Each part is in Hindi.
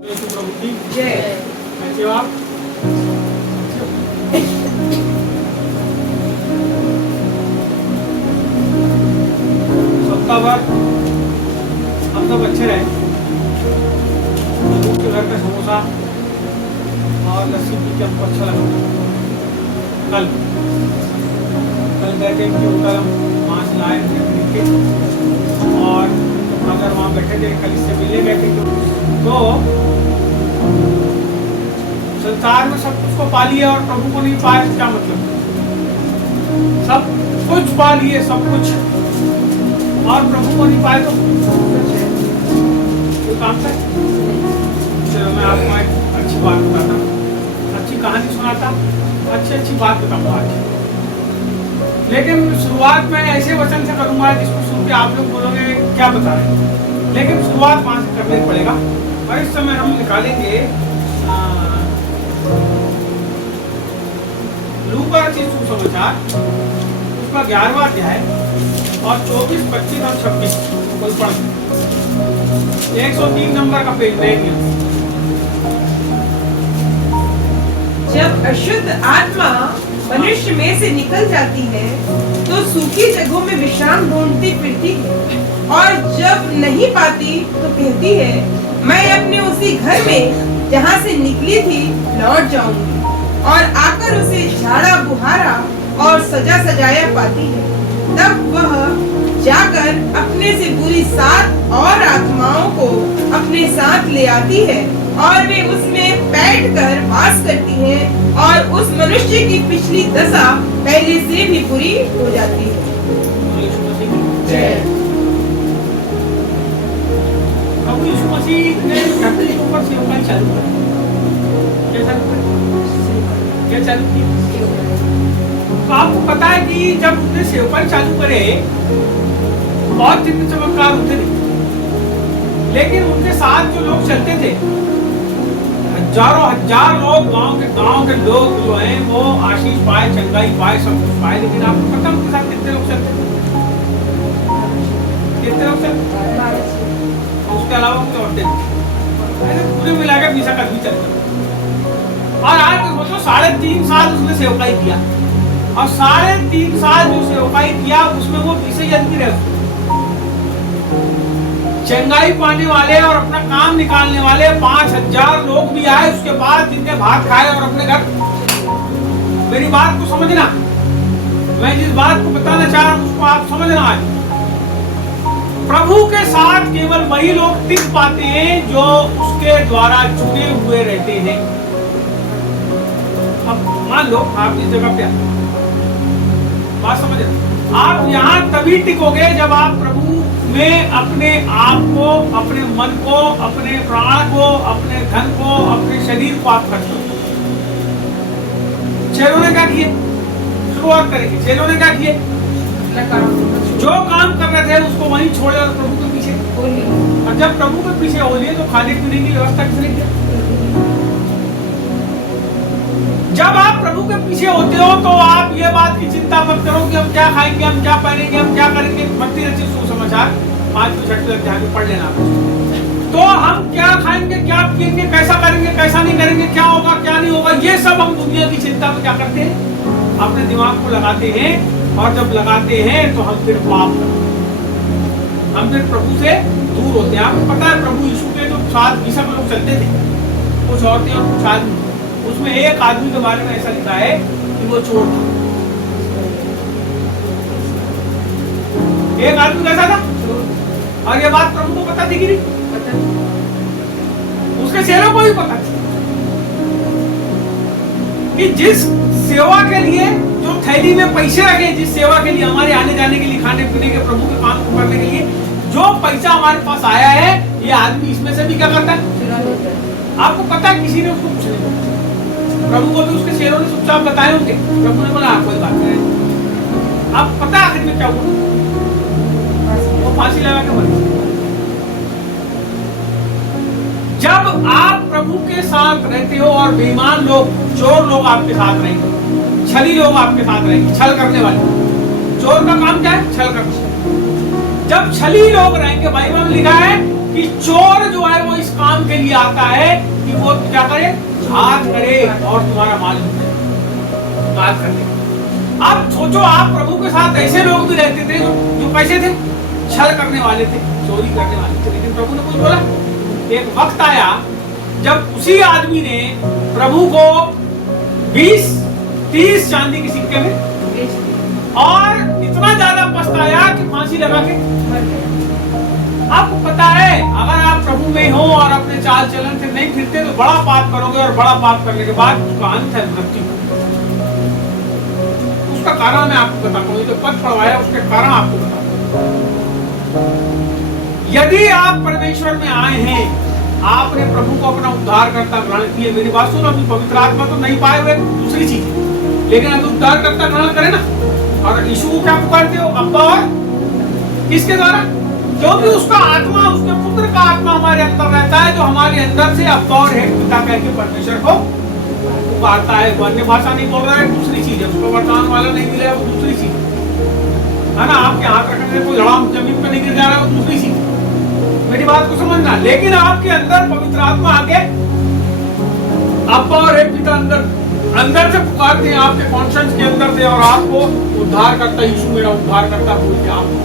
प्रभु की जय। कैसे हो आप? सप्ताह भर हम सब अच्छे रहे। प्रभु के घर का समोसा और लस्सी पी के हमको अच्छा लगा। कल गए थे उनके होटल, हम वहाँ से लाए थे और अगर वहाँ बैठे थे, कल इससे मिलने गए थे तो संसार में सब कुछ को पा लिया और प्रभु को नहीं पाया, क्या मतलब? सब कुछ पा लिए, सब कुछ, और प्रभु को नहीं पाए तो कोई काम था? चलो मैं आपको एक अच्छी बात बताता हूँ, अच्छी कहानी सुनाता, अच्छी बात बताऊंगा आज। लेकिन शुरुआत में ऐसे वचन से करूंगा जिसको सुन के आप लोग बोलोगे क्या बता रहे हैं, लेकिन शुरुआत वहां से करना ही पड़ेगा। और इस समय हम निकालेंगे लूका रचित सुसमाचार, उसका 11वां अध्याय और 24, 25 और 26 कोई पढ़ 103 नंबर का पेज नहीं। जब अशुद्ध आत्मा मनुष्य में से निकल जाती है तो सूखी जगहों में विश्राम ढूंढती फिरती है, और जब नहीं पाती तो कहती है मैं अपने उसी घर में जहाँ से निकली थी लौट जाऊंगी, और आकर उसे झाड़ा बुहारा और सजा सजाया पाती है। तब वह जाकर अपने से बुरी 7 और आत्माओं को अपने साथ ले आती है और वे उसमें बैठकर वास करती हैं, और उस मनुष्य की पिछली दशा पहले से भी बुरी हो जाती है। प्रभु यीशु मसीह ने धरती के ऊपर सेवकाई चालू की। क्या चालू की? तो आपको पता है कि जब उसने सेवकाई चालू करे बहुत चिन्ह चमत्कार होते थे, लेकिन उनके साथ जो लोग चलते थे, हजारों हजार लोग, गांव के लोग जो हैं वो आशीष पाए, चंगाई पाए, सब कुछ पाए, लेकिन आपको पता उनके साथ कितने लोग चलते थे? कितने लोग चलते? उसके अलावा कुछ औरतें पूरे मिलाकर 20 आदमी चलते। और आज सोचो 3.5 साल उसने सेवकाई किया, और 3.5 साल जो सेवकाई किया उसमें वो 20 आदमी रहे। चंगाई पाने वाले और अपना काम निकालने वाले 5000 लोग भी आए उसके बाद, जिनने भात खाए और अपने घर। मेरी बात को समझना, मैं जिस बात को बताना चाह रहा हूं उसको आप समझना। आज प्रभु के साथ केवल वही लोग टिक पाते हैं जो उसके द्वारा जुड़े हुए रहते हैं। अब मान लो आप इस जगह पे बात समझ, आप यहाँ तभी टिकोगे जब आप प्रभु में अपने आप को, अपने मन को, अपने प्राण को, अपने धन को, अपने शरीर को आप खर्च करो। चेलों ने क्या किए? शुरुआत करेंगे। चेलों ने क्या किए? जो काम कर रहे थे उसको वहीं छोड़े और प्रभु के पीछे। और जब प्रभु के पीछे हो लिए तो खाने पीने की व्यवस्था किसने किया? जब आप प्रभु के पीछे होते हो तो आप ये बात की चिंता मत करो कि हम क्या खाएंगे, हम क्या पहनेंगे, हम क्या करेंगे। मत्ती रचित सुसमाचार 5-6 अध्याय में पढ़ लेना। तो हम क्या खाएंगे, क्या पिएंगे, कैसा करेंगे, कैसा नहीं करेंगे, क्या होगा, क्या नहीं होगा, ये सब हम दुनिया की चिंता में क्या करते हैं? अपने दिमाग को लगाते हैं, और जब लगाते हैं तो हम फिर पाप करते हैं, हम फिर प्रभु से दूर होते हैं। आपको पता है प्रभु यीशु के जो साथ 20 लोग चलते थे, कुछ औरतें और कुछ आदमी, उसमें एक आदमी के बारे में ऐसा लिखा है कि वो चोर था। एक आदमी कैसा था? और ये बात प्रभु को पता थी कि नहीं? उसके चेलों को भी पता थी कि जिस सेवा के लिए जो थैली में पैसे रखे, जिस सेवा के लिए हमारे आने जाने के लिए, खाने पीने के, प्रभु के काम को करने के लिए जो पैसा हमारे पास आया है, ये आदमी इसमें से भी क्या करता है? आपको पता है किसी ने उसको कुछ नहीं बोला। प्रभु को भी उसके चेलों ने चुपचाप बताए होंगे। प्रभु ने बोला आप कोई बात नहीं। आप पता आखिर में क्या हुआ? वो फांसी लगा के मर। जब आप प्रभु के साथ रहते हो और बेईमान लोग, चोर लोग आपके साथ रहेंगे, छली लोग आपके साथ रहेंगे, छल करने वाले। चोर का काम क्या है? छल करना। जब छली लोग रहेंगे, बाइबल में लिखा है कि चोर जो है वो इस काम के लिए आता है कि वो क्या करे, घात करे और तुम्हारा माल लूटे, घात करने। अब सोचो, आप प्रभु के साथ ऐसे लोग भी रहते थे जो कैसे थे, छल करने वाले थे, चोरी करने वाले थे, लेकिन प्रभु ने कुछ बोला। एक वक्त आया जब उसी आदमी ने प्रभु को 20-30 चांदी के सिक्के में और इतना ज्यादा पछताया कि फांसी लगा के मर गया। आपको पता है, अगर आप प्रभु में हो और अपने चाल चलन से नहीं फिरते तो बड़ा पाप करोगे, और बड़ा पाप करने के बाद उसका अंत है मृत्यु। उसका कारण मैं आपको बताता हूँ, जो पद पढ़वाया उसके कारण आपको बताता हूँ। यदि आप परमेश्वर में आए हैं, आपने प्रभु को अपना उद्धार करता ग्रहण किए, मेरी बात सुनो, अभी पवित्र आत्मा तो नहीं पाए हुए, दूसरी चीज, लेकिन अभी उद्धार करता ग्रहण करें ना। और यीशु को क्या पुकारते हो, अब्बा, और किसके द्वारा, क्योंकि उसका आत्मा, उसके पुत्र का आत्मा हमारे अंदर रहता है, जो हमारे अंदर से अब्बा और हे पिता कह के परमेश्वर को पुकारता है। वो अन्य भाषा नहीं बोल रहा है, दूसरी चीज है, उसको वरदान वाला नहीं मिला है, वो दूसरी चीज है ना। आपके हाथ रखने से कोई हड़ाम जमीन पे नहीं गिर जा रहा है, वो दूसरी चीज, मेरी बात को समझना। लेकिन आपके अंदर पवित्र आत्मा आके अब्बा और हे पिता अंदर से पुकारते हैं, आपके कॉन्शियंस के अंदर से, और आपको उद्धार करता, यीशु मेरा उद्धार करता बोल के आपको।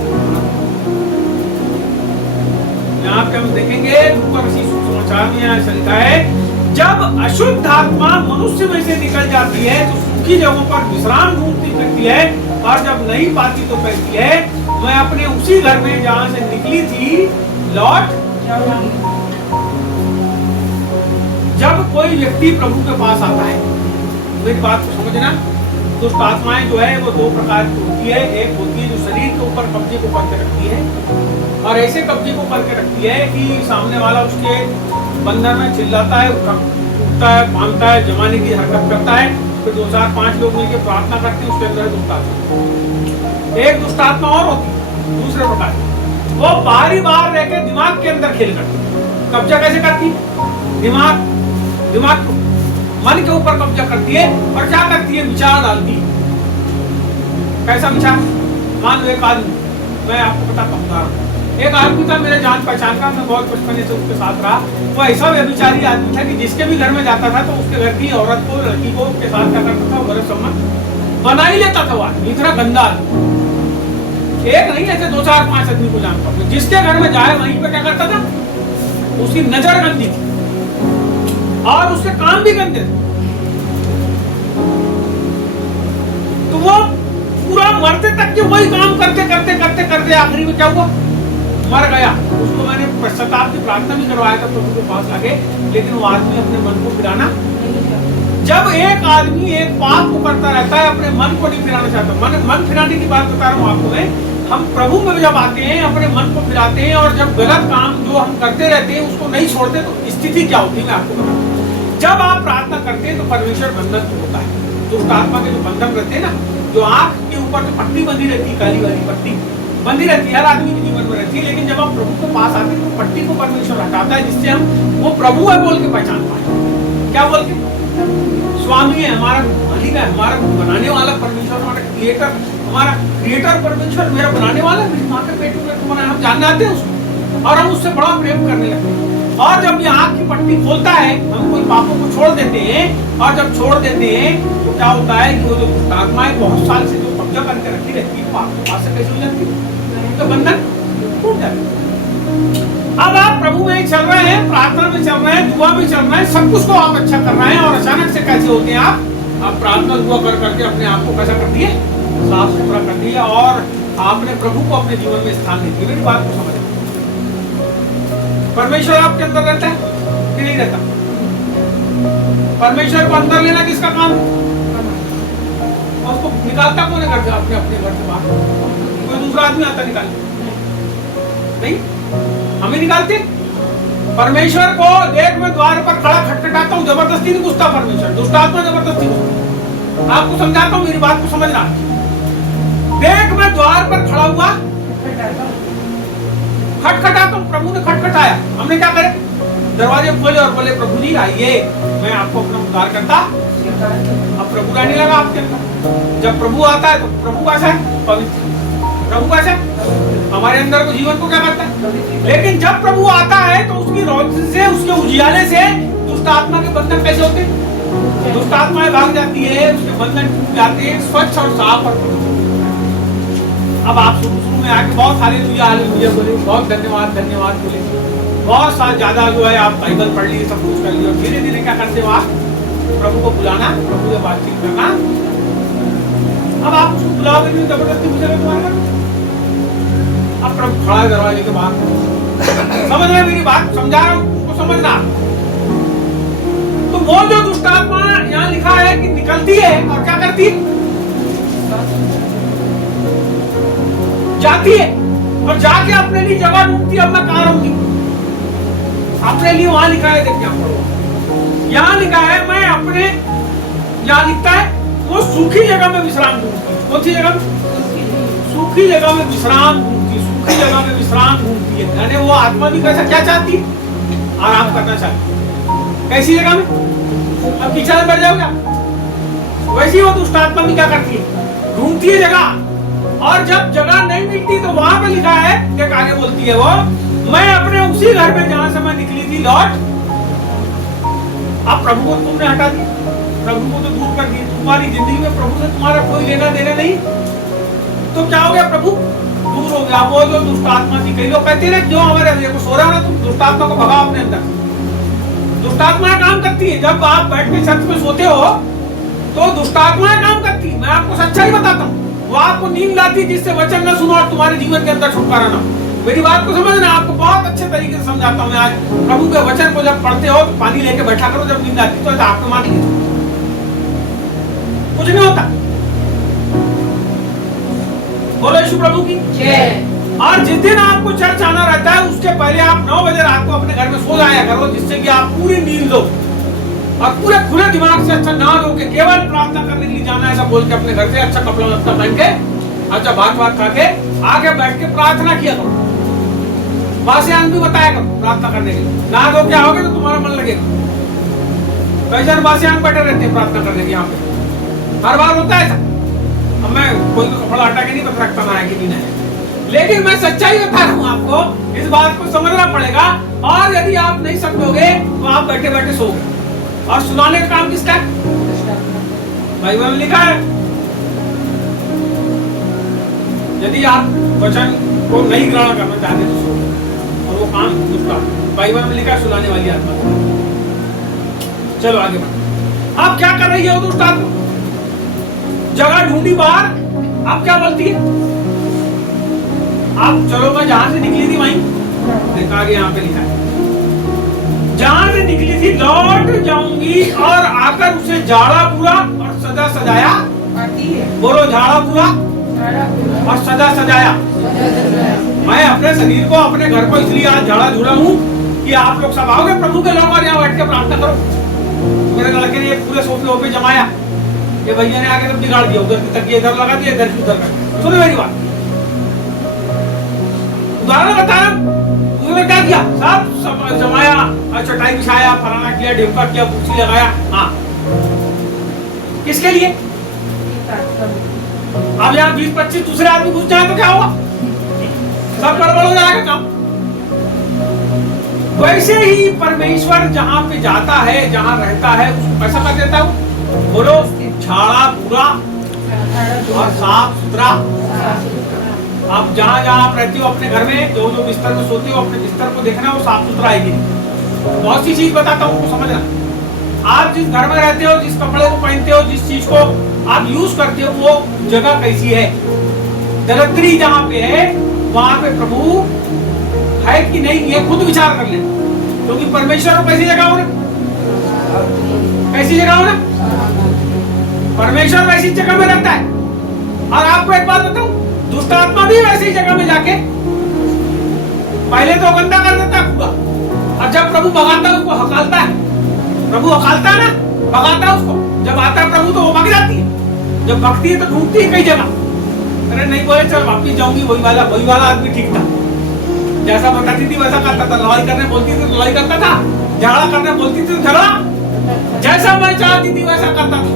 यहाँ पे हम देखेंगे समाचार में ऐसा लिखा है, जब अशुद्ध आत्मा मनुष्य में से निकल जाती है तो सूखी जगहों पर विश्राम ढूंढती फिरती है, और जब नहीं पाती तो कहती है, मैं अपने उसी घर में जहाँ से निकली थी लौट जाऊंगी। जब कोई व्यक्ति प्रभु के पास आता है, मेरी बात को समझना, दुष्ट आत्माएं जो है वो दो प्रकार की होती है। एक होती है जो शरीर के ऊपर कब्जे को करके रखती है, और ऐसे कब्जे को करके रखती है कि सामने वाला उसके बंधन में चिल्लाता है, उठता है, भागता है, जमाने की हरकत करता है, फिर 2-4-5 लोग मिलकर प्रार्थना करते हैं, उसके अंदर दुष्ट आत्मा। एक दुष्ट आत्मा और होती है दूसरे प्रकार, वो बाहरी बाहर रहकर दिमाग के अंदर खेल करती है। कब्जा कैसे करती है, दिमाग को, मन के ऊपर कब्जा करती है, और क्या करती है, विचार डालती है। कैसा विचार, मान लो एक आदमी, मैं आपको बताता हूँ, एक आदमी था मेरे जान पहचान का, मैं बहुत बचपन से उसके साथ रहा। वो ऐसा व्यभिचारी आदमी था कि जिसके भी घर में जाता था तो उसके घर की औरत को, लड़की को उसके साथ क्या करता था, गलत संबंध बना ही लेता था। वो आदमी इतना गंदा आदमी, एक नहीं ऐसे 2-4-5 आदमी को जानता हूँ, जिसके घर में जाए वहीं पे क्या करता था, उसकी नजर गंदी थी और उसके काम भी गंदे थे। तो वो पूरा मरते तक के वही काम करते आखिरी में क्या हुआ, मर गया। उसको मैंने पश्चाताप की प्रार्थना भी करवाया था प्रभु के पास आके, लेकिन वो आदमी अपने मन को फिराना, जब एक आदमी एक पाप को करता रहता है, अपने मन को नहीं फिराना चाहता, मन फिराने की बात बता रहा हूँ आपको मैं, हम प्रभु में जब आते हैं अपने मन को फिराते हैं, और जब गलत काम जो हम करते रहते हैं उसको नहीं छोड़ते तो स्थिति क्या होती है मैं आपको बताता हूँ। जब आप प्रार्थना करते हैं तो परमेश्वर बंधन होता है, दुष्ट आत्मा के जो बंधन रहते हैं ना, जो आंख के ऊपर तो पट्टी बंधी रहती है, काली वाली पट्टी बंधी रहती है, हर आदमी के जीवन में रहती है, लेकिन जब हम प्रभु के पास आते हैं तो पट्टी को परमेश्वर हटाता है, जिससे हम वो प्रभु है बोल के पहचान पाए। क्या बोल के, स्वामी है, हमारा मालिक है, हमारा बनाने वाला परमेश्वर, हमारा क्रिएटर परमेश्वर, मेरा बनाने वाला, मेरी माँ के पेट में बनाया, हम जानने आते हैं उसको, और हम उससे बड़ा प्रेम करने लगते हैं। और जब ये आँख की पट्टी खोलता है, हम कोई पापों को छोड़ देते हैं, और जब छोड़ देते हैं तो क्या होता है कि वो जो आत्माएं बहुत साल से जो कब्जा करके रखी रहती है, पाप के पास से कैसे हो जाती है, तो बंधन टूट जाता है। अब आप प्रभु में चल रहे हैं, प्रार्थना में चल रहे हैं, दुआ में चल रहे हैं, सब कुछ को आप अच्छा कर रहे हैं, और अचानक से कैसे होते हैं आप प्रार्थना दुआ कर करके अपने आप को कैसा कर दिए, साफ सुथरा कर दिया, और आपने प्रभु को अपने जीवन में स्थान दे दिया। मेरी बात को समझ, परमेश्वर आपके अंदर रहता है कि नहीं रहता? परमेश्वर को अंदर लेना किसका काम है? उसको निकालता कौन है घर से, अपने अपने घर से बाहर? कोई दूसरा आदमी आता निकाल नहीं, हमें निकालते। परमेश्वर को देख मैं द्वार पर खड़ा खटखटाता हूँ, जबरदस्ती नहीं घुसता परमेश्वर, दुष्ट आत्मा जबरदस्ती घुसता। आपको समझाता हूँ, मेरी बात को समझना। देख मैं द्वार पर खड़ा हुआ, खटखटाता हूँ, प्रभु ने खटखटाया, हमने क्या करे, दरवाजे खोले और बोले प्रभु जी आइए, मैं आपको अपना उद्धार करता। अब प्रभु रहने लगा आपके अंदर। जब प्रभु आता है तो प्रभु कैसा है, पवित्र। प्रभु कैसे हमारे अंदर को जीवन को क्या करता है। लेकिन जब प्रभु आता है तो उसकी रोशनी से, उसके उजियाले से दुष्ट आत्मा के बंधन कैसे होते हैं? दुष्ट आत्माएं भाग जाती है, उसके बंधन टूट जाते हैं, स्वच्छ और साफ और पवित्र। अब आप शुरू में आके बहुत हालेलुया बोले, बहुत धन्यवाद धन्यवाद बोले, बहुत सारा ज्यादा जो है आप बाइबल पढ़ लिए, सब कुछ कर लिए, और धीरे धीरे क्या करते हो आप? प्रभु को बुलाना, प्रभु से बातचीत करना। अब आप उसको बुलाओगे नहीं, जबरदस्ती मुझे तुम्हारा। अब प्रभु खड़ा है दरवाजे के बाहर, समझ रहे मेरी बात? समझा रहा हूँ, उसको समझना। तो वो जो दुष्ट आत्मा यहाँ लिखा है कि निकलती है और क्या करती है? जाती है और जाके अपने लिए जगह ढूंढती है। अब मैं कहाँ रहूंगी? अपने लिए वहां लिखा है, देखिए आप पढ़ो, यहाँ लिखा है मैं अपने, यहाँ लिखता है वो सूखी जगह में विश्राम ढूंढती है। कौन सी जगह? सूखी जगह में विश्राम ढूंढती, सूखी जगह में विश्राम ढूंढती है। यानी वो आत्मा भी कैसा क्या चाहती है? आराम करना चाहती है। कैसी जगह में? अब पीछे में बैठ जाओगे। वैसी वो दुष्ट आत्मा भी क्या करती है? ढूंढती है जगह, और जब जगह नहीं मिलती तो वहां पे लिखा है, देख आगे बोलती है वो, मैं अपने उसी घर में जहां से मैं निकली थी लौट। अब प्रभु को तुमने हटा दिया, प्रभु को तो दूर कर दिया, तुम्हारी जिंदगी में प्रभु से तुम्हारा कोई लेना देना नहीं, तो क्या हो गया? प्रभु दूर हो गया। वो जो दुष्ट आत्मा थी, कई लोग कहते हैं जो हमारे अंदर को सो रहा है ना, तुम दुष्ट आत्मा को भगाओ अपने अंदर। दुष्ट आत्माएं काम करती है, जब आप बैठ के छत में सोते हो तो दुष्ट आत्माएं काम करती है। मैं आपको सच्चाई बताता हूँ, वो आपको नींद लाती है जिससे वचन न सुनो और तुम्हारे जीवन के अंदर छुटकारा ना। मेरी बात को समझना, आपको बहुत अच्छे तरीके से समझाता हूँ मैं आज। प्रभु के वचन को जब पढ़ते हो तो पानी लेके बैठा करो, जब नींद आती तो आपको मान लीजिए कुछ नहीं होता। बोलो यीशु प्रभु की जय। और जिस दिन आपको चर्च आना रहता है उसके पहले आप 9 बजे रात को अपने घर में सो जाया करो, जिससे कि आप पूरी नींद लो और पूरे खुले दिमाग से अच्छा नहा धो के केवल प्रार्थना करने के लिए जाना है, ऐसा बोल के अपने घर से अच्छा कपड़ा लत्ता पहन के, अच्छा भात खा के आगे बैठ के प्रार्थना किया करो। वास्यान भी बताया करो प्रार्थना करने के लिए। नहा धो के आओगे तो तुम्हारा मन लगेगा। कई जन वास्यान बैठे रहते हैं प्रार्थना करने के, यहाँ पे हर बार होता है ऐसा। अब मैं कोई तो कपड़ा हटा के नहीं बता रखता ना है कि नहीं है, लेकिन मैं सच्चाई बता रहा हूँ आपको, इस बात को समझना पड़ेगा। और यदि आप नहीं समझोगे तो आप बैठे बैठे सोओगे। और सुनाने का काम किसका है? बाइबल में लिखा है, यदि आप वचन को नहीं ग्रहण करना चाहते तो सोओगे, और वो काम दूसरा बाइबल में लिखा है, सुनाने वाली आत्मा। चलो आगे बढ़ो। आप क्या कर रही है? दुष्ट आत्मा जगह ढूंढी बाहर, आप क्या बोलती है? आप चलो मैं जहां से निकली थी वहीं, देखा आगे यहाँ पे लिखा है, जहां से निकली थी लौट जाऊंगी और आकर उसे झाड़ा पूरा और सजा सजाया। बोलो झाड़ा पूरा और सजा सजाया। मैं अपने शरीर को, अपने घर को इसलिए आज झाड़ा झूड़ा हूँ कि आप लोग सब आओगे प्रभु के लोग और यहाँ बैठ के प्रार्थना करो। मेरे लड़के ने पूरे सोफे वोफे जमाया, ये भैया ने आके सब बिगाड़ दिया, उधर की तकिया इधर लगा दिया, इधर की उधर कर। सुनो मेरी बात, उदाहरण बता रहा हूं। उन्होंने क्या किया? सब जमाया, चटाई बिछाया, फलाना किया, ढेपा किया, कुर्सी लगाया। हाँ, किसके लिए? अब यहाँ 20-25 दूसरे आदमी घुस जाए तो क्या होगा? सब गड़बड़ हो जाएगा काम। वैसे ही परमेश्वर जहाँ पे जाता है, जहाँ रहता है, उसको कैसा कर देता हूँ? बोलो झाड़ा पूरा और साफ सुथरा। आप जहाँ जहाँ आप रहते हो अपने घर में, जो जो बिस्तर में सोते हो, अपने बिस्तर को देखना वो साफ सुथरा है कि नहीं। बहुत सी चीज बताता हूँ, उसको समझना। आप जिस घर में रहते हो, जिस कपड़े को पहनते हो, जिस चीज को आप यूज करते हो, वो जगह कैसी है? दरिद्री जहाँ पे है वहां पे प्रभु है कि नहीं, ये खुद विचार कर लेना। क्योंकि परमेश्वर को कैसी जगह हो ना, कैसी जगह हो ना, परमेश्वर वैसी जगह में रहता है। और आपको एक बात बताऊं, दुष्ट आत्मा भी वैसी जगह में जाके पहले तो गंदा कर देता है पूरा, और जब प्रभु भगाता है उसको हकालता है। प्रभु हकालता है ना, भगाता है उसको। जब आता है प्रभु तो वो भाग जाती है, जब भगती है तो ढूंढती है कई जगह। अरे नहीं बोले चल वापिस जाऊंगी, वही वाला आदमी ठीक था, जैसा बताती थी वैसा करता था। लड़ाई करने बोलती थी तो लड़ाई करता था, झगड़ा करने बोलती थी तो झगड़ा, जैसा मैं चाहती थी वैसा करता था।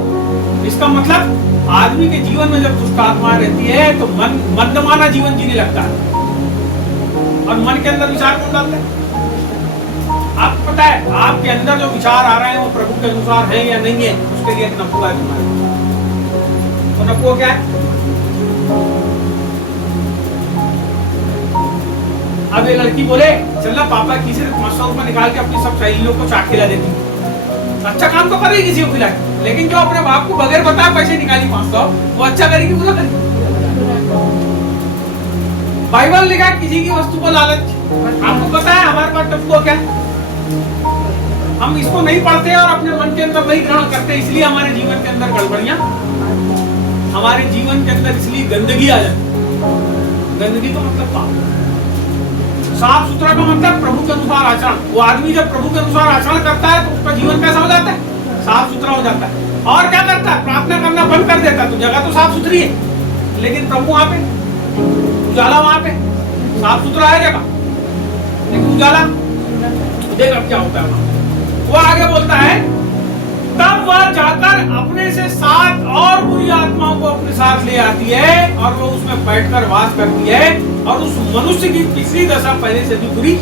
इसका मतलब आदमी के जीवन में जब दुष्ट आत्मा रहती है तो मन मंदमाना जीवन जीने लगता है, और मन के अंदर विचार कौन डालता है? आपको पता है आपके अंदर जो विचार आ रहे हैं वो प्रभु के अनुसार है या नहीं है, उसके लिए एक नपुआ है तुम्हारे। तो नपुआ क्या है? अब ये लड़की बोले चलना पापा किसी से 500 रुपए निकाल के अपनी सब सहेलियों को चाट खिला देती, अच्छा काम तो कर रही किसी को खिला, लेकिन जो अपने बाप को बगैर बताए पैसे निकाली 500, वो अच्छा करेगी बुरा करेगी? बाइबल लिखा है किसी की वस्तु को लालच। आपको पता है हमारे पास नपुआ क्या है? हम इसको नहीं पढ़ते और अपने मन के अंदर नहीं ग्रहण करते, इसलिए हमारे जीवन के अंदर गड़बड़ियां, हमारे जीवन के अंदर इसलिए गंदगी आ जाती। गंदगी का मतलब पाप, साफ सुथरा का मतलब प्रभु के अनुसार आचरण। वो आदमी जब प्रभु के अनुसार आचरण करता है तो उसका जीवन कैसा हो जाता है? साफ सुथरा हो जाता है। और क्या करता है? प्रार्थना करना बंद कर देता है। तो जगह तो साफ सुथरी है, लेकिन प्रभु वहां पे, उजाला वहां पे, साफ सुथरा है जगह, लेकिन उजाला देख अब क्या होता है वहां। वो आगे बोलता है तब वह जाकर अपने से 7 और बुरी आत्माओं को अपने साथ ले आती है और वो उसमें बैठकर वास करती है, और उस मनुष्य की पिछली दशा पहले से भी बुरी।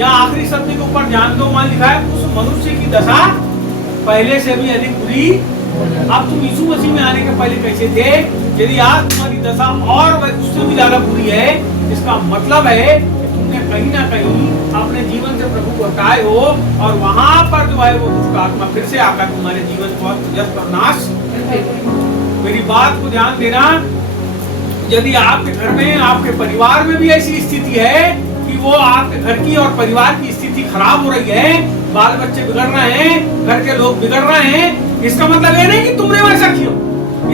या आखिरी शब्द के ऊपर ध्यान दो, वहां लिखा है उस मनुष्य की दशा पहले से भी अधिक बुरी। अब तुम यीशु मसीह में आने के पहले कैसे थे? यदि आज तुम्हारी दशा और उससे भी ज्यादा बुरी है, इसका मतलब है कहीं ना कहीं अपने जीवन से प्रभु को हटाए हो, और वहां पर जो है वो दुष्ट आत्मा फिर से आकर तुम्हारे जीवन को अस्त और नाश। मेरी बात को ध्यान देना, यदि आपके घर में, आपके परिवार में भी ऐसी स्थिति है कि वो आपके घर की और परिवार की स्थिति खराब हो रही है, बाल बच्चे बिगड़ रहे हैं, घर के लोग बिगड़ रहे हैं, इसका मतलब ये नहीं कि तुमने वैसा किया,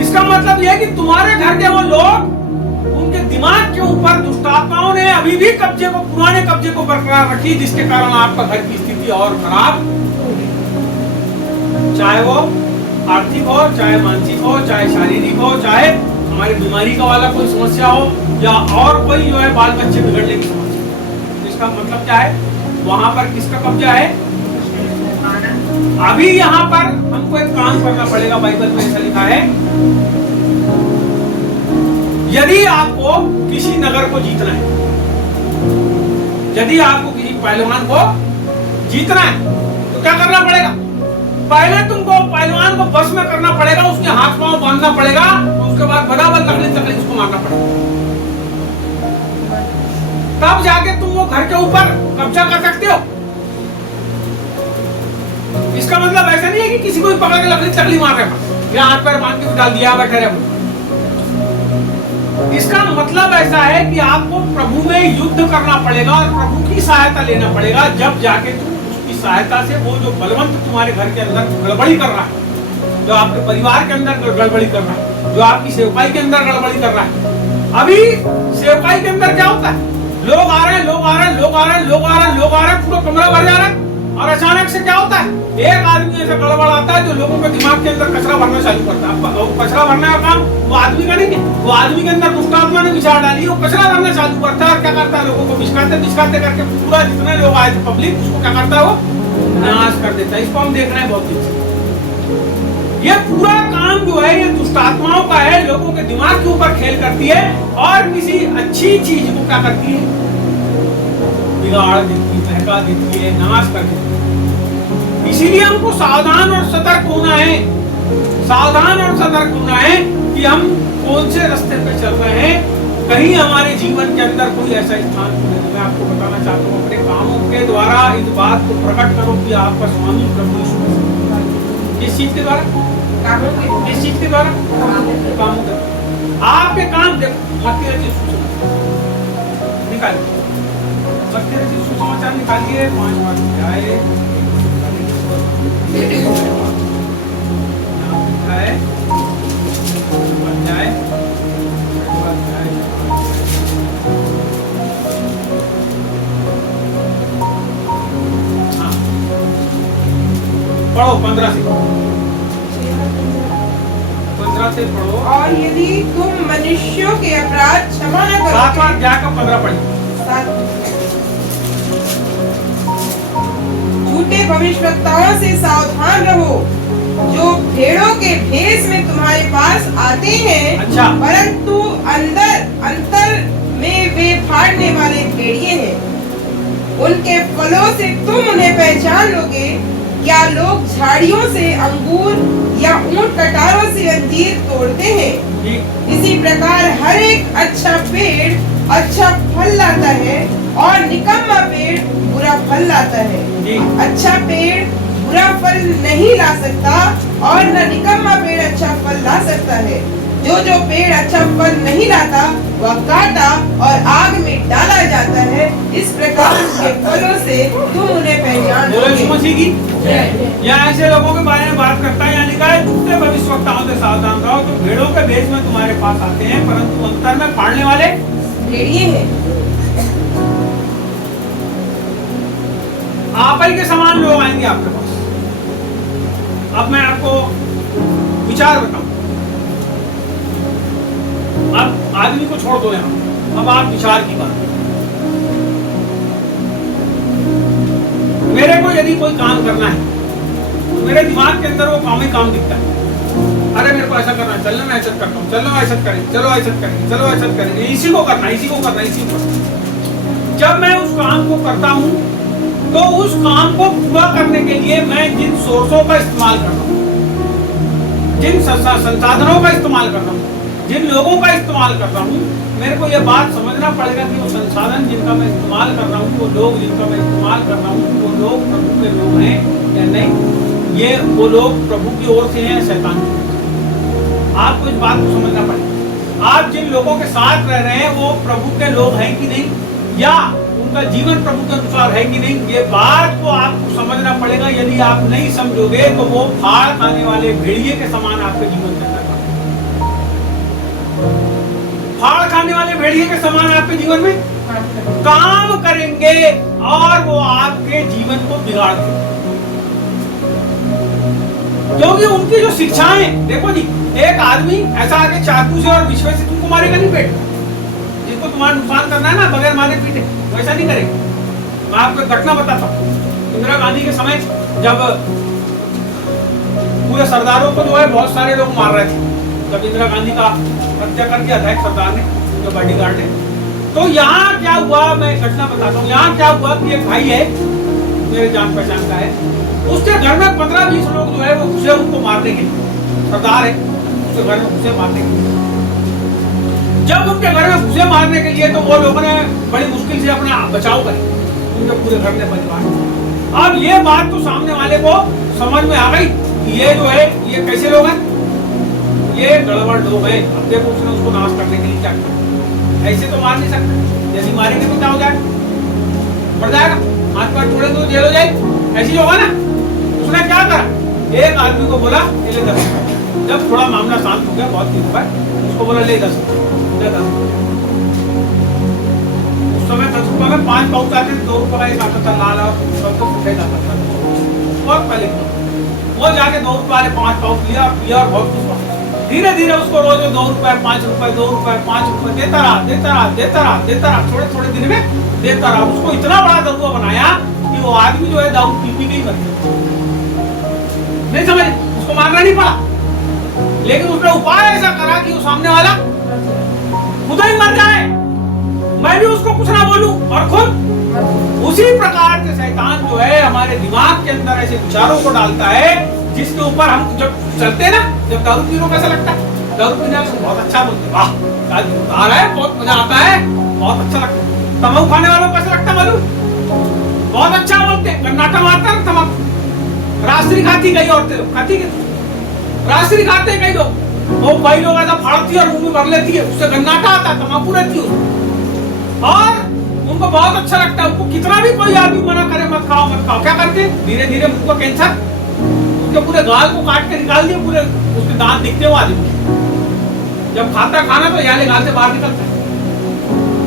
इसका मतलब यह कि तुम्हारे घर के वो लोग, उनके दिमाग के ऊपर दुष्ट आत्माओं ने अभी भी कब्जे को, पुराने कब्जे को बरकरार रखी, जिसके कारण आपका घर की स्थिति और खराब, चाहे वो आर्थिक हो, चाहे मानसिक हो, चाहे शारीरिक हो, चाहे हमारी बीमारी का वाला कोई समस्या हो, या और कोई जो है बाल बच्चे बिगड़ने की समस्या। इसका मतलब क्या है? वहां पर किसका कब्जा है? अभी यहाँ पर हमको एक काम करना पड़ेगा। बाइबल में ऐसा लिखा है, यदि आपको किसी नगर को जीतना है, यदि आपको किसी पहलवान को जीतना है, तो क्या करना पड़ेगा? पहले तुमको पहलवान को बस में करना पड़ेगा, उसके हाथ पांव बांधना पड़ेगा, उसके बाद बराबर तकलीफ उसको मारना पड़ेगा, तब जाके तुम वो घर के ऊपर कब्जा कर सकते हो। इसका मतलब ऐसा नहीं है कि किसी को भी पकड़ के लकड़ी मार रहे, या हाथ पैर बांध के डाल दिया बैठे रहे। इसका मतलब ऐसा है कि आपको प्रभु में युद्ध करना पड़ेगा और प्रभु की सहायता लेना पड़ेगा, जब जाके तुम उसकी सहायता से वो जो बलवंत तुम्हारे घर के अंदर गड़बड़ी कर रहा है, जो आपके परिवार के अंदर गड़बड़ी कर रहा है, जो आपकी सेवकाई के अंदर गड़बड़ी कर रहा है। अभी सेवकाई के अंदर क्या होता है? लोग आ रहे हैं, लोग आ रहे हैं, लोग आ रहे हैं, लोग आ रहे हैं, लोग आ रहे हैं, पूरा कमरा भर जा रहा है, और अचानक से क्या होता है? एक आदमी ऐसा गड़बड़ आता है जो लोगों के दिमाग के अंदर कचरा भरना चालू करता है। कचरा भरने का काम वो आदमी का नहीं है, वो आदमी के अंदर दुष्ट आत्मा ने विचार डाली, वो कचरा भरना चालू करता है, और क्या करता है? लोगों को बिस्काते करके पूरा जितने लोग आए थे पब्लिक, उसको क्या करता है? वो नाश कर देता है। इसको हम देख रहे हैं बहुत दिन से। ये पूरा काम जो है ये दुष्ट आत्माओं का है, लोगों के दिमाग के ऊपर खेल करती है, और किसी अच्छी चीज को क्या करती है? बिगाड़ देती है, बहका देती है, नाश कर देती है। इसीलिए हमको सावधान और सतर्क होना है, सावधान और सतर्क होना है कि हम कौन से रास्ते पे चल रहे हैं। कहीं हमारे जीवन के अंदर कोई ऐसा स्थान नहीं। मैं आपको बताना चाहता हूँ, अपने कामों के द्वारा इस बात को प्रकट करो कि आपका स्वामी प्रभु यीशु मसीह। किस चीज के द्वारा? किस चीज के द्वारा? कामों के। आपके काम देखो, मत्ती रचित सुसमाचार निकालिए, मत्ती रचित सुसमाचार निकालिए, 5 अध्याय पढ़ो 15 से पढ़ो। और यदि तुम मनुष्यों के अपराध क्षमा न करो, 7वां अध्याय का 15 पढ़िए। झूठे भविष्यवक्ताओं से सावधान रहो जो भेड़ों के भेष में तुम्हारे पास आते हैं, अच्छा। परंतु अंतर में वे फाड़ने वाले भेड़िए हैं। उनके फलों से तुम उन्हें पहचान लोगे। क्या लोग झाड़ियों से अंगूर या ऊंट कटारों से अंजीर तोड़ते हैं? इसी प्रकार हर एक अच्छा पेड़ अच्छा फल लाता है और निकम्मा पेड़ बुरा फल लाता है। अच्छा पेड़ बुरा फल नहीं ला सकता और न निकम्मा पेड़ अच्छा फल ला सकता है। जो पेड़ अच्छा फल नहीं लाता वह काटा और आग में डाला जाता है। इस प्रकार के फलों से तुम उन्हें पहचान लोगे। यहाँ ऐसे लोगों के बारे में बात करता है, यहाँ लिखा है झूठे भविष्यवक्ताओं से सावधान रहो, तो भेड़ों के भेष में तुम्हारे पास आते हैं, परंतु अंतर में फाड़ने वाले भेड़िए हैं। आप ही के समान लोग आएंगे आपके पास। अब मैं आपको विचार बताऊं। अब आदमी को छोड़ दो यहाँ, अब आप विचार की बात। मेरे को यदि कोई काम करना है तो मेरे दिमाग के अंदर वो काम ही काम दिखता है। अरे मेरे को ऐसा करना है, चलो मैं ऐसा करता हूँ, चलो ऐसा करेंगे, चलो ऐसा करेंगे, चलो ऐसा करेंगे, इसी को करना, इसी को करना, इसी को करना। जब मैं उस काम को करता हूँ तो उस काम को पूरा करने के लिए मैं जिन सोर्सों का इस्तेमाल कर रहा हूँ, जिन संसाधनों का इस्तेमाल कर रहा हूँ, जिन लोगों का इस्तेमाल कर रहा हूँ, मेरे को ये बात समझना पड़ेगा कि वो संसाधन जिनका मैं इस्तेमाल कर रहा हूँ, वो लोग जिनका मैं इस्तेमाल कर रहा हूँ, वो लोग प्रभु के लोग हैं या नहीं, ये वो लोग प्रभु की ओर से हैं या शैतान की ओर से। आपको इस बात को समझना पड़ेगा। आप जिन लोगों के साथ रह रहे हैं वो प्रभु के लोग हैं कि नहीं, या उनका जीवन प्रभु के अनुसार है कि नहीं, ये बात को आपको समझना पड़ेगा। यदि आप नहीं समझोगे तो वो फाड़ खाने वाले भेड़िए के समान आपके जीवन के अंदर फाड़ खाने वाले भेड़िए के समान आपके जीवन में काम करेंगे और वो आपके जीवन को बिगाड़ देंगे। क्योंकि उनकी जो शिक्षाएं, देखो जी, एक आदमी ऐसा आके चाकू से और विश्व से तुमको मारेगा नहीं पेट, जिसको तुम्हारा नुकसान करना है ना बगैर मारे पीटे, वैसा नहीं करेगा। मैं आपको एक घटना बताता हूँ। इंदिरा गांधी के समय जब पूरे सरदारों को जो है बहुत सारे लोग मार रहे थे, जब इंदिरा गांधी का हत्या कर दिया था एक सरदार ने, जो बॉडीगार्ड ने, तो यहाँ क्या हुआ, मैं घटना बताता हूँ। यहाँ क्या हुआ कि एक भाई है मेरे जान पहचान का है, उसके घर में 15-20 लोग जो है वो घुसे उनको मारने के लिए, सरदार है उसके घर में घुसे मारने के लिए। जब उनके घर में घुसे मारने के लिए तो वो लोगों ने बड़ी मुश्किल से अपना बचाव करी, उनके पूरे घर में परिवार। अब ये बात तो सामने वाले को समझ में आ गई कि ये जो है ये कैसे लोग हैं, ये गड़बड़ लोग हैं। अब देखो उसने उसको नाश करने के लिए क्या किया, ऐसे तो मार नहीं सकते, जैसे मारेंगे तो क्या हो जाएगा, पड़ जाएगा, हाथ पैर तोड़ेंगे तो जेल हो जाएगी, ऐसी होगा ना। उसने क्या करा, एक आदमी को बोला ले 10 रुपए। जब थोड़ा मामला शांत हो गया, बहुत दिन हुआ, उसको बोला ले 10 रुपए। उस समय 10 रुपए में 5 पाउच आते थे, 2 रुपए का एक आता था लाल और सबको उठे जाता था बहुत पहले। वो जाके 2 रुपए वाले 5 पाउच लिया और बहुत खुश हुआ। धीरे धीरे उसको रोज 2 रुपए 5 रुपए 2 रुपए 5 रुपए देता रहा, थोड़े दिन में देता रहा। उसको इतना बड़ा दरुआ बनाया कि वो आदमी जो है दारू पी के ही मर गया। नहीं समझ, उसको मारना नहीं पड़ा, लेकिन उसने उपाय ऐसा करा कि वो सामने वाला खुद ही मर जाए, मैं भी उसको कुछ ना बोलूं और खुद। उसी प्रकार से शैतान जो है हमारे दिमाग के अंदर ऐसे विचारों को डालता है जिसके ऊपर हम जब चलते ना, जब दारू पीने को कैसा लगता है, दारू पीने से बहुत अच्छा बोलते, वाह आ रहा है, बहुत मजा आता है, बहुत अच्छा लगता है। तम्बाकू खाने वालों को कैसा लगता है मालूम, बहुत अच्छा बोलते हैं, कर्नाटक मारता है तम्बाकू। राष्ट्रीय खाती कई औरतें खाती है, राष्ट्रीय खाते कई लोग, वो कई लोग ऐसा फाड़ती है और मुंह में भर लेती है, उससे गन्नाटा आता है, तम्बाकू रहती है और उनको बहुत अच्छा लगता है। उनको कितना भी कोई आदमी मना करे मत खाओ मत खाओ, क्या करते धीरे धीरे मुंह का कैंसर, उसके पूरे गाल को काट के निकाल दिए, पूरे उसके दांत दिखते हो आदमी। जब खाता खाना तो यहाँ गाल से बाहर निकलता है,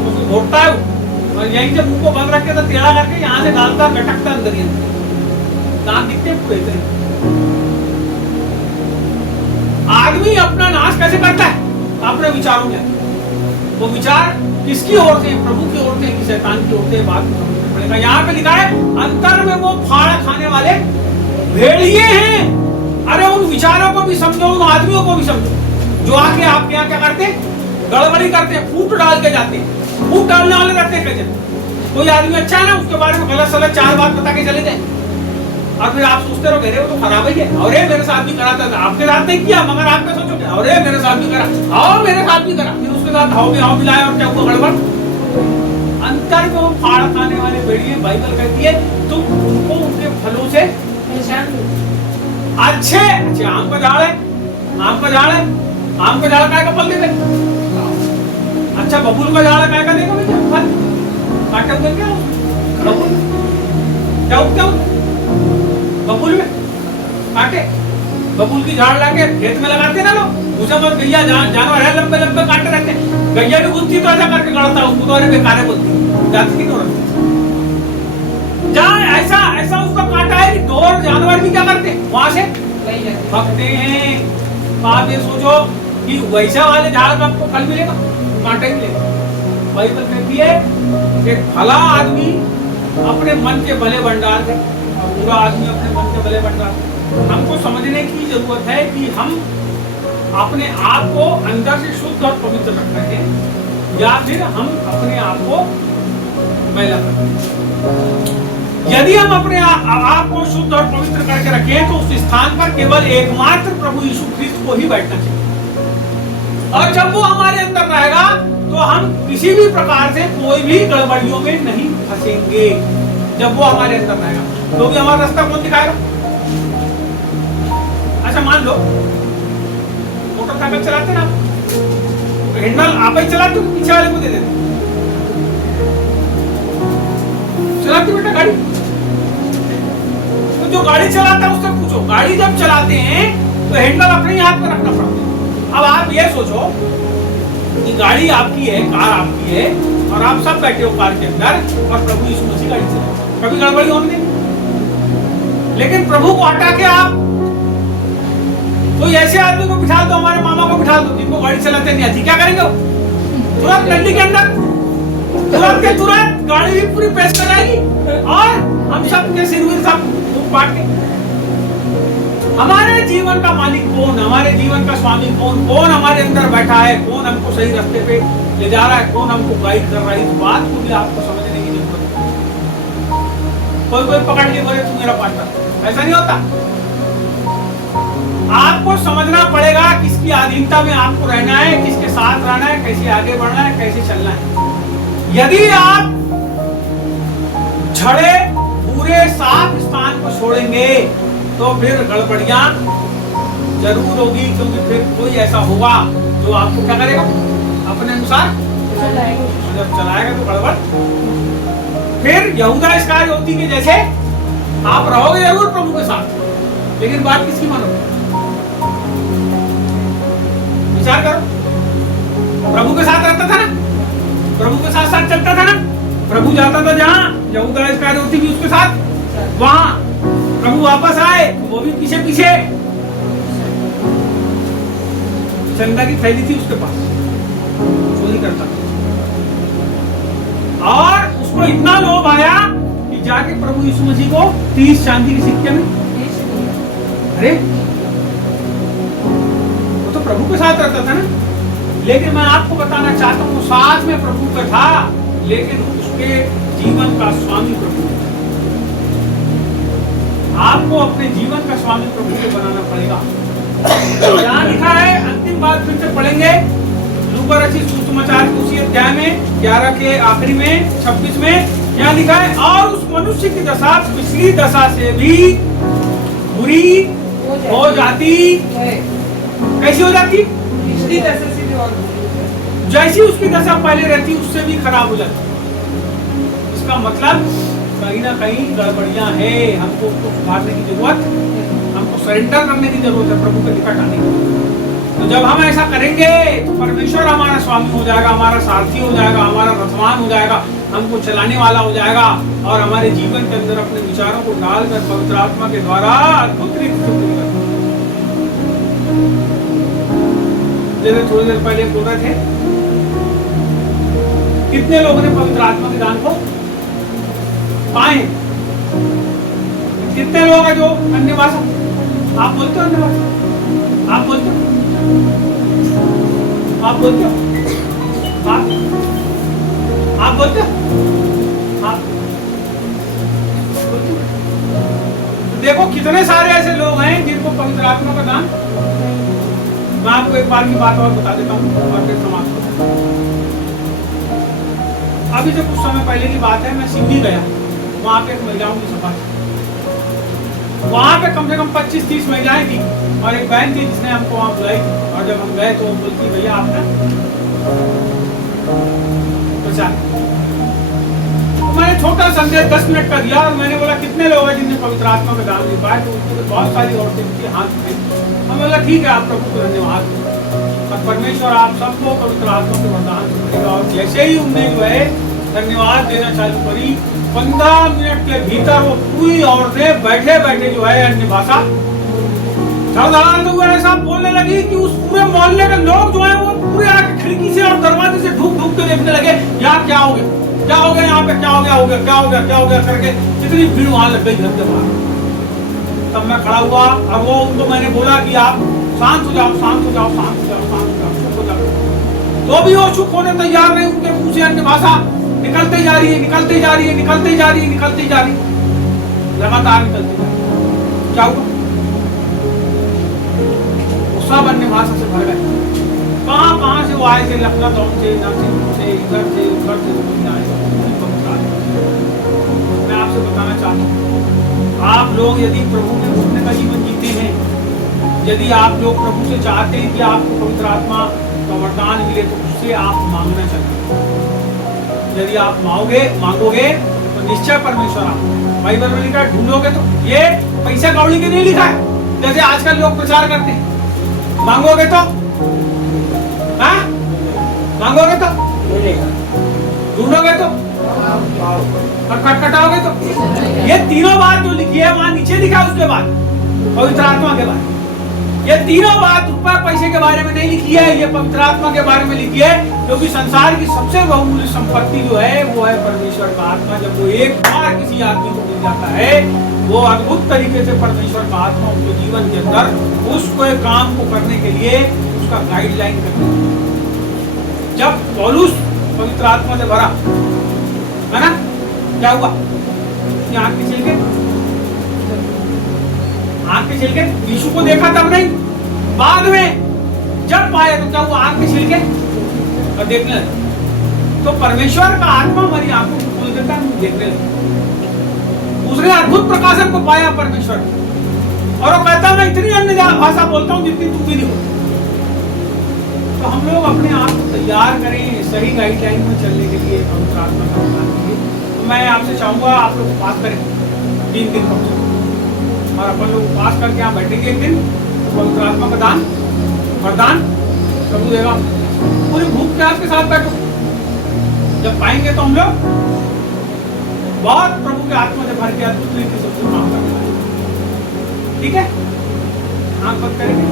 उसको घोटता है और यहीं से मुंह को बंद रख के तो टेढ़ा करके यहाँ से डालता लटकता अंदर ही, दांत दिखते पूरे। आदमी अपना नाश कैसे करता है, अपने विचारों में। वो विचार किसकी ओर से, प्रभु की ओर से कि शैतान की ओर से, बात समझना पड़ेगा। यहाँ पे लिखा है अंतर में वो फाड़ खाने वाले भेड़िए हैं। अरे उन विचारों को भी समझो, उन आदमियों को भी समझो जो आके आपके यहाँ क्या करते, गड़बड़ी करते, फूट डाल के जाते, फूट डालने वाले रहते हैं। कई कोई आदमी अच्छा है ना, उसके बारे में गलत सलत 4 बात बता के चले गए, और फिर आप सोचते रहो अरे वो तो खराब ही है, अरे मेरे साथ भी करा था, आपके साथ नहीं किया मगर आप क्या सोचोगे, अरे मेरे साथ भी करा, आओ मेरे साथ भी करा, फिर उसके साथ हाव मिलाए और क्या हुआ, गड़बड़। अंतर को फाड़ खाने वाले भेड़िए, बाइबल कहती है तुम उनको उनके फलों से अच्छे अच्छे। आम का झाड़ है, आम का झाड़ है, आम का झाड़ काय का फल देते, अच्छा बबूल का झाड़ है काय का देगा भैया फल, काटे हुए क्या बबूल क्या उगते हो बबूल में, काटे बबूल की झाड़ लाके खेत में लगाते ना लोग, उसे मत गैया जानवर है लंबे लंबे काटे रहते हैं, गैया भी गुस्ती तो ऐसा करके गड़ता है उसको, तो अरे बेकार है बोलती जाती की तो जहाँ ऐसा ऐसा उसका काटा है कि डोर जानवर भी क्या करते हैं वहां से भागते हैं। तो आप ये सोचो कि वैसा वाले झाड़ का आपको फल मिलेगा, कांटा ही मिलेगा। बाइबल कहती है कि भला आदमी अपने मन के भले भंडार है, बुरा आदमी अपने मन के भले भंडार। हमको समझने की जरूरत है कि हम अपने आप को अंदर से शुद्ध और पवित्र रख रहे हैं या फिर हम अपने आप को मैला कर रहे हैं। यदि हम अपने आप को शुद्ध और पवित्र करके रखें तो उस स्थान पर केवल एकमात्र प्रभु यीशु ख्रिस्त को ही बैठना चाहिए, और जब वो हमारे अंदर रहेगा तो हम किसी भी प्रकार से कोई भी गड़बड़ियों में नहीं फंसेंगे। जब वो हमारे अंदर रहेगा तो भी हमारा रास्ता कौन दिखाएगा। अच्छा मान लो मोटरसाइकिल चलाते ना, तो हैंडल आप ही चलाते हो, पीछे वाले को दे देते, चलाते बेटा गाड़ी, तो जो गाड़ी चलाता है उससे पूछो, गाड़ी जब चलाते हैं तो हैंडल अपने ही हाथ में रखना पड़ता है। अब आप ये सोचो कि गाड़ी आपकी है, कार आपकी है, और आप सब बैठे हो कार के अंदर, और प्रभु यीशु मसीह गाड़ी चलाते, कभी गड़बड़ी होने देंगे। लेकिन प्रभु को हटा के आप तो ऐसे आदमी को बिठा दो, हमारे मामा को बिठा दो जिनको गाड़ी चलाते नहीं आती, क्या करेंगे? तुरंत गड्डी के अंदर तुरंत के तुरंत गाड़ी भी पूरी पेश कर जाएगी, और हम सब के सिर सब बांट के। हमारे जीवन का मालिक कौन, हमारे जीवन का स्वामी कौन, कौन हमारे अंदर बैठा है, कौन हमको सही रास्ते पे ले जा रहा है, कौन हमको गाइड कर रहा है, इस बात को भी आपको समझने की जरूरत है। कोई कोई पकड़ लिए बोले तू मेरा पार्टनर, ऐसा नहीं होता। आपको समझना पड़ेगा किसकी अधीनता में आपको रहना है, किसके साथ रहना है, कैसे आगे बढ़ना है, कैसे चलना है। यदि आप झड़े पूरे साफ स्थान को छोड़ेंगे तो फिर गड़बड़ियां जरूर होगी, क्योंकि फिर कोई ऐसा होगा जो आपको क्या करेगा, अपने अनुसार जब चलाएगा तो गड़बड़। फिर यहूदा इस्करियोती के जैसे आप रहोगे जरूर प्रभु के साथ, लेकिन बात किसकी मानोगे? विचार करो, प्रभु के साथ रहता था ना, प्रभु के साथ साथ चलता था ना, प्रभु जाता था जहां, यहूदा इस्करियोती भी उसके साथ, वहां प्रभु वापस आए वो भी पीछे पीछे, चंदा की थैली थी उसके पास, चोरी करता था, और उसको इतना लोभ आया कि जाके प्रभु यीशु मसीह को 30 चांदी के सिक्के में, अरे वो तो प्रभु के साथ रहता था ना। लेकिन मैं आपको बताना चाहता हूँ साथ में प्रभु का था, लेकिन उसके जीवन का स्वामी प्रभु। आपको अपने जीवन का स्वामी प्रभु को बनाना पड़ेगा। यहाँ लिखा है, अंतिम बात फिर से पढ़ेंगे, लूका रचित सुसमाचार के उसी अध्याय में 11 के आखिरी में 26 में यहाँ लिखा है, और उस मनुष्य की दशा पिछली दशा से भी बुरी हो जाती। कैसी हो जाती? पिछली दशा से भी और बुरी। जैसी उसकी दशा पहले रहती उससे भी खराब हो जाती। इसका मतलब कहीं ना कहीं गड़बड़ियां हैं, हमको उसको सुधारने की जरूरत, हमको सरेंडर करने की जरूरत है, प्रभु के निकट आने की। तो जब हम ऐसा करेंगे तो परमेश्वर हमारा स्वामी हो जाएगा, हमारा सारथी हो जाएगा, हमारा रथवान हो जाएगा, हमको चलाने वाला हो जाएगा, और हमारे जीवन के अंदर अपने विचारों को डालकर पवित्र आत्मा के द्वारा अद्भुत रीति से जैसे थोड़ी देर पहले बोल रहे थे, कितने लोगों ने पवित्र आत्मा के दान को पाए? कितने लोग हैं जो अन्य भाषा आप बोलते हो धन्यवाद? आप बोलते हो? आप बोलते हो? आप बोलते हो? आप बोलते हो? तो देखो कितने सारे ऐसे लोग हैं जिनको पवित्र आत्मा का दान। मैं आपको एक बार की बात और बता देता हूँ और फिर समाप्त करता हूँ। अभी से कुछ समय पहले की बात है, मैं सिंधी गया, वहाँ पे एक महिलाओं की सभा थी। वहाँ पे कम से कम 25-30 महिलाएं थी और एक बहन थी जिसने हमको वहाँ बुलाई थी। और जब हम गए तो वो बोलती, भैया आप ना तो मैंने छोटा संदेश 10 मिनट का दिया और मैंने बोला कितने लोग हैं जिनने पवित्र आत्मा का दान दे पाए, तो उसमें बहुत सारी औरतें की हाथ उठाई। हम बोला ठीक है, आप प्रभु को धन्यवाद और परमेश्वर आप सबको पवित्र आत्मा के वरदान देगा। और जैसे ही उन्हें जो है धन्यवाद देना चालू करी, 15 मिनट के भीतर वो पूरी औरतें बैठे बैठे जो है अन्य भाषा ऐसा बोलने लगी कि उस पूरे मोहल्ले के लोग जो है वो पूरे आके खिड़की से और दरवाजे से ढूक ढूक के देखने लगे, यार क्या हो गया, क्या हो गया यहाँ पे, क्या हो गया, हो गया क्या हो गया, क्या हो गया करके कितनी भीड़ वहां लग गई घर के बाहर। तब मैं खड़ा हुआ और वो उनको मैंने बोला कि आप शांत हो जाओ, शांत हो जाओ, शांत हो जाओ, शांत हो जाओ, चुप हो जाओ। तो भी वो चुप होने तैयार नहीं, उनके मुंह से अन्य भाषा निकलते जा रही है, निकलते जा रही है, निकलते जा रही है, निकलते जा रही है, लगातार निकलते जा रही है। क्या हुआ? वो सब अन्य भाषा से भर गए। कहाँ से वो आए थे, लखनऊ से, नरसिंहपुर से, इधर से उधर से मैं आपसे बताना चाहता हूँ, आप लोग यदि प्रभु में घुसने का जीवन जीते हैं, यदि आप लोग प्रभु से चाहते हैं कि आपको पवित्र आत्मा का वरदान मिले, तो उससे आप मांगना चाहिए। यदि आप मांगोगे तो निश्चय परमेश्वर आप बाइबल में लिखा है, ढूंढोगे तो। ये पैसा कौड़ी के नहीं लिखा है जैसे आजकल लोग प्रचार करते हैं। मांगोगे तो, हाँ मांगोगे तो मिलेगा, ढूंढोगे तो और खटखटाओगे तो। ये तीनों बात जो लिखी है वहां नीचे लिखा है, उसके बाद पवित्र आत्मा के बारे में। ये तीनों बात रुपया पैसे के बारे में नहीं लिखी है, ये पवित्र आत्मा के बारे में लिखी है, क्योंकि संसार की सबसे बहुमूल्य संपत्ति जो है वो है परमेश्वर का आत्मा। जब वो एक बार किसी आदमी को मिल जाता है, वो अद्भुत तरीके से परमेश्वर का आत्मा उसके जीवन के अंदर उसको एक काम को करने के लिए उसका गाइडलाइन करता है। जब पौलुस पवित्र आत्मा से भरा है ना, क्या हुआ? आंख के छिलके यीशु को देखा तब नहीं, बाद में जब पाया तो क्या हुआ? आंख के छिलके और देखने लगे। तो परमेश्वर का आत्मा हमारी आंखों को खोल देता है, देखने लगे। उसने अद्भुत प्रकाशन को पाया परमेश्वर, और वो कहता मैं इतनी अन्य भाषा बोलता हूँ जितनी तू भी नहीं बोलता। तो हम लोग अपने आप को तैयार करें सही गाइडलाइन में चलने के लिए, पवित्र आत्मा का वरदान के लिए। तो मैं आपसे चाहूंगा आप लोग उपवास करें 3 दिन कम से कम, और अपन लोग उपवास करके यहाँ बैठेंगे एक दिन, पवित्र आत्मा का दान वरदान प्रभु देगा। पूरी भूख प्यास के साथ बैठो, जब पाएंगे तो हम लोग बहुत प्रभु के आत्मा से भर के अद्भुत तरीके से काम करने वाले। ठीक है, आंख बंद करेंगे।